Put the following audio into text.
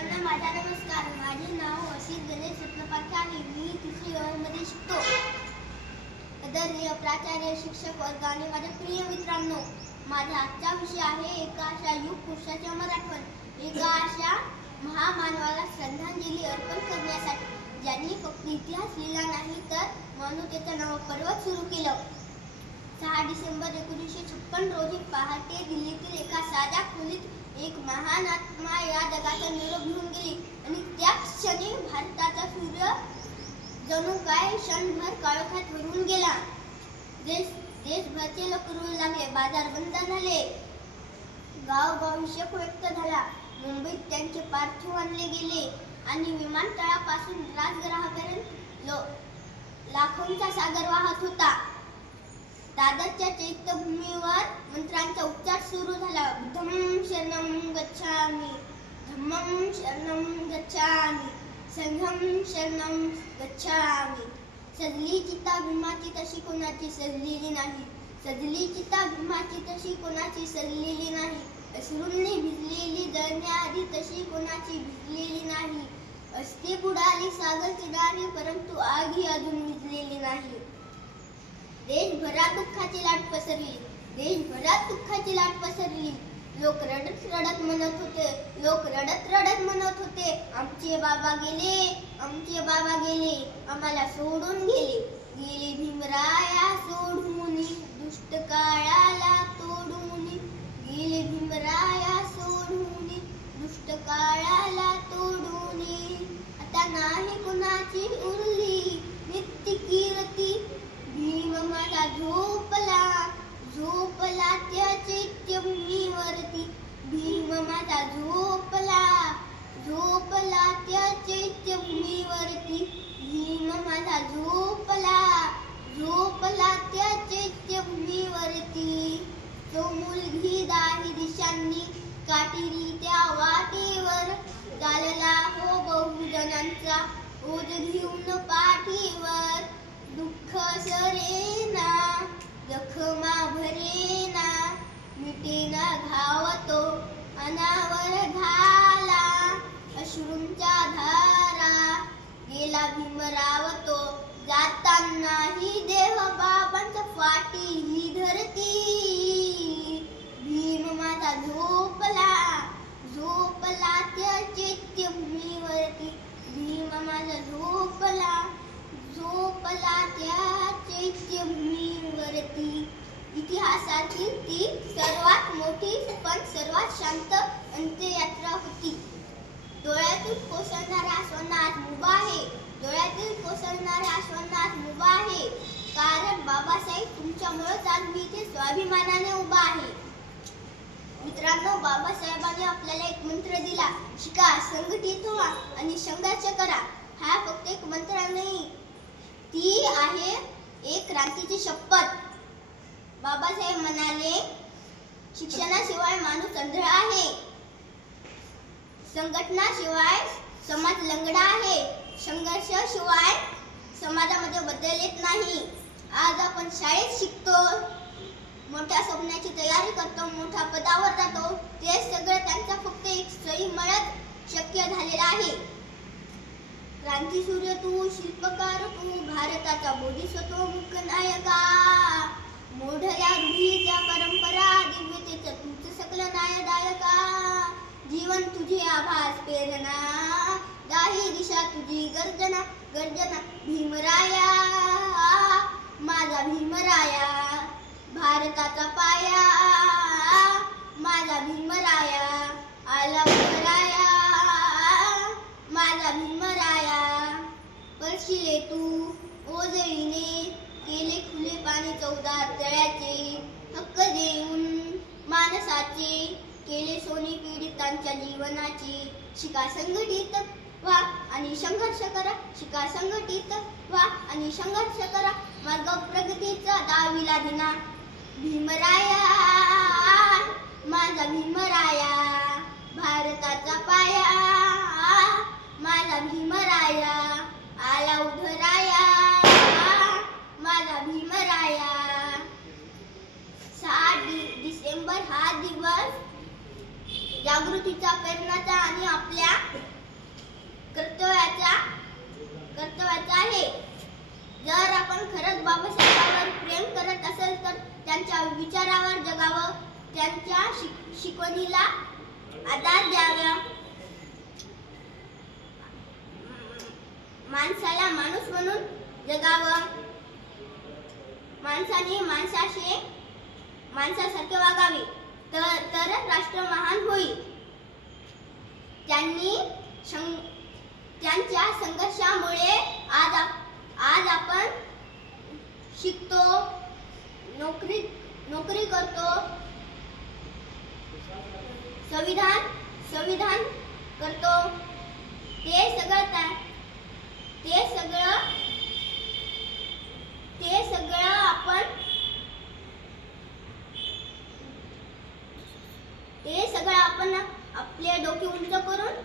सर्वांना माझा नमस्कार. माझे नाव असित गणेश रत्नपारखे आहे. मी 3री अ मध्ये शिकतो. आदरणीय प्राचार्य, शिक्षक वर्ग आणि माझ्या प्रिय मित्रांनो, माझा आजचा विषय आहे एका अशा युग पुरुषाची अमर आठवण. एका अशा महामानवाला श्रद्धांजली अर्पण करण्यासाठी ज्यांनी फक्त इतिहास लिहिला नाही तर मानवतेचं नवं पर्व सुरू केलं. 6 डिसेंबर 1956 रोजी पहाटे दिल्लीतील एका साध्या खोलीत एक महान आत्मा या जगाचा निरोप घेऊन गेली आणि त्या क्षणी भारताचा सूर्य जणू काय क्षणभर काळोखात हरवून गेला. देशभरचे लोक रडू लागले, बाजार बंद झाले, गावोगावी शोक व्यक्त झाला. मुंबईत त्यांचे पार्थिव आणले गेले आणि विमानतळापासून राजगृहापर्यंत लाखोंचा सागर वाहत होता. दादरच्या चैत्यभूमीवर मंत्रांचा उच्चार सुरू झाला. बुद्धं शरणं गच्छामि, धम्मं शरणं गच्छामि, संघं शरणं गच्छामि. सजली चिता भीमाची तशी कोणाची सजलेली नाही, सजली चिता भीमाची तशी कोणाची सजलेली नाही. अश्रूंनी भिजलेली जळण्याआधी तशी कोणाची भिजलेली नाही. अस्ती बुडाली सागर किनारी, परंतु आगी अजून विझलेली नाही. देशभरात दुःखाची लाट पसरली, देशभरात दुःखाची लाट पसरली. लोक रडत रडत म्हणत होते, लोक रडत रडत म्हणत होते, आमचे बाबा गेले, आमचे बाबा गेले, आम्हाला सोडून गेले. गेले भीमराया सोडून, दुष्ट काळाला तोडून. गेले भीमराया सोडून, दुष्ट काळाला तोडून. आता नाही कुणाची उरली नित्य कीर्ती. भीम माझा झोपला, झोपला त्या चैत्यभूमीवरती. भीम माझा झोपला, झोपला त्या चैत्यभूमीवरती. भीम माझा झोपला, झोपला त्या चैत्यभूमीवरती. तो मुलगी 10 दिशांनी काटेरी त्या वाटेवर चालला हो बहुजनांचा ओझ घेऊन पाठीवर. दुःख सरेना, जखमा भरेना, मिटेना घाव तो अनावर झाला. अश्रूंच्या धारा गेला भीमराव तो, जातानाही देह बाबांचा फाटी ही धरती. भीम माझा झोपला, झोपला त्या चैत्यभूमीवरती. भीम माझा झोपला, झोपला त्या चैत्यभूमीवरती. इतिहासातील ती सर्वात मोठी पण सर्वात शांत अंत्ययात्रा होती. डोळ्यातून कोसळणाऱ्या अश्वांना मुभा आहे, डोळ्यातून कोसळणाऱ्या अश्वांना मुभा आहे. कारण बाबासाहेब तुमच्यामुळेच आज मी इथे स्वाभिमानाने उभा आहे. मित्रांनो, बाबासाहेबांनी आपल्याला एक मंत्र दिला, शिका, संघटित व्हा आणि संघर्ष करा. हा फक्त एक मंत्र नाही, ती आहे एक क्रांतीची शपथ. बाबासाहेब म्हणाले, शिक्षणाशिवाय माणूस अंधळा आहे, संघटनाशिवाय समाज लंगडा आहे, संघर्षाशिवाय समाजामध्ये बदल येत नाही. आज आपण शाळेत शिकतो, मोठ्या स्वप्नाची तयारी करतो, मोठ्या पदावर जातो, ते सगळं त्यांचा फक्त एक सहीमुळेच शक्य झालेलं आहे. क्रांती सूर्य तू, शिल्पकार तू, भारताचा बोधिसत्व मुख्य नायका. मोढल्या रूढीच्या परंपरा, दिव्यतेचं तुमचं सकल न्यायदायका. जीवन तुझे आभास प्रेरणा, 10 दिशा तुझी गर्जना, गर्जना. भीमराया, माझा भीमराया, भारताचा पाया. माझा भीमराया, आला भीमराया, माझा भीमराया. परशिले तू ओजळीने, केले खुले पाणी 14 तळ्याचे. हक्क देऊन माणसाचे, केले सोने पीडितांच्या जीवनाचे. शिका, संघटित व्हा आणि संघर्ष करा, शिका, संघटित व्हा आणि संघर्ष करा. मार्ग प्रगतीचा दाविला दिना. भीमराया, माझा भीमराया, भारताचा पाया. माझा भीमराया, आला उधराया, माझा भीमराया. 6 डिसेंबर हा दिवस जागृतीचा, प्रेरणाचा आणि आपल्या माणसाला माणूस म्हणून जगावं. माणसाने माणसासारखे वागावे, तर राष्ट्र महान होईल. त्यांच्या संघर्षामुळे आज आपण शिकतो, नोकरी करतो, संविधान करतो. ते सगळं आपण आपले डोके उंच करून